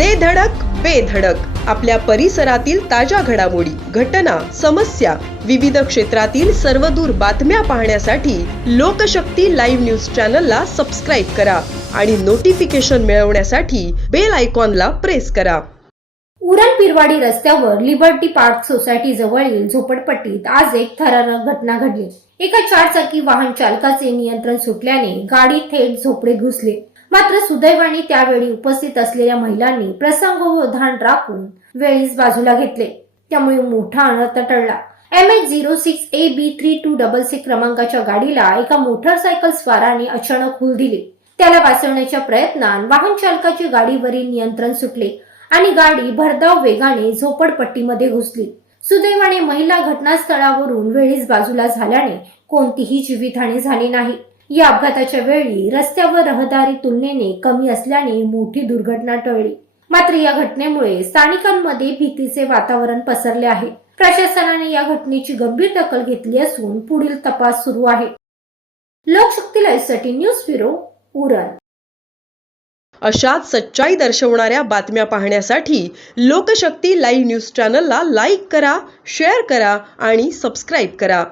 दे धडक बेधडक आपल्या परिसरातील ताज्या घडामोडी घटना समस्या विविध क्षेत्रातील सर्वदूर बातम्या पाहण्यासाठी लोकशक्ती लाईव्ह न्यूज चॅनलला सबस्क्राईब करा आणि नोटिफिकेशन मिळवण्यासाठी बेल आयकॉनला प्रेस करा. उरण पिरवाडी रस्त्यावर लिबर्टी पार्क सोसायटी जवळील झोपडपट्टीत आज एक थरारक घटना घडली. एका चारचाकी वाहन चालकाचे नियंत्रण सुटल्याने गाडी थेट झोपडे घुसले. मात्र सुदैवाने त्यावेळी उपस्थित असलेल्या महिलांनी प्रसंग व धान राखून वेळीच बाजूला घेतले. त्यामुळे मोठा अनर्थ टळला. M H zero six A B three two double six क्रमांकाच्या गाडीला एका मोटरसायकल स्वाराने अचानक हुल दिली. त्याला वाचवण्याच्या प्रयत्नात वाहन चालकाचे गाडीवरील नियंत्रण सुटले आणि गाडी भरधाव वेगाने झोपडपट्टीमध्ये घुसली. सुदैवाने महिला घटनास्थळावरून वेळीच बाजूला झाल्याने कोणतीही जीवितहानी झाली नाही. या अपघाताच्या वेळी रस्त्यावर रहदारी तुलनेने कमी असल्याने मोठी दुर्घटना टळली. मात्र या घटनेमुळे स्थानिकांमध्ये भीतीचे वातावरण पसरले आहे. प्रशासनाने या घटनेची गंभीर दखल घेतली असून पुढील तपास सुरू आहे. लोकशक्ती लाईव्हसाठी न्यूज ब्युरो उरण. अशाच सच्चाई दर्शवणाऱ्या बातम्या पाहण्यासाठी लोकशक्ती लाईव्ह न्यूज चॅनलला लाईक करा शेअर करा आणि सबस्क्राईब करा.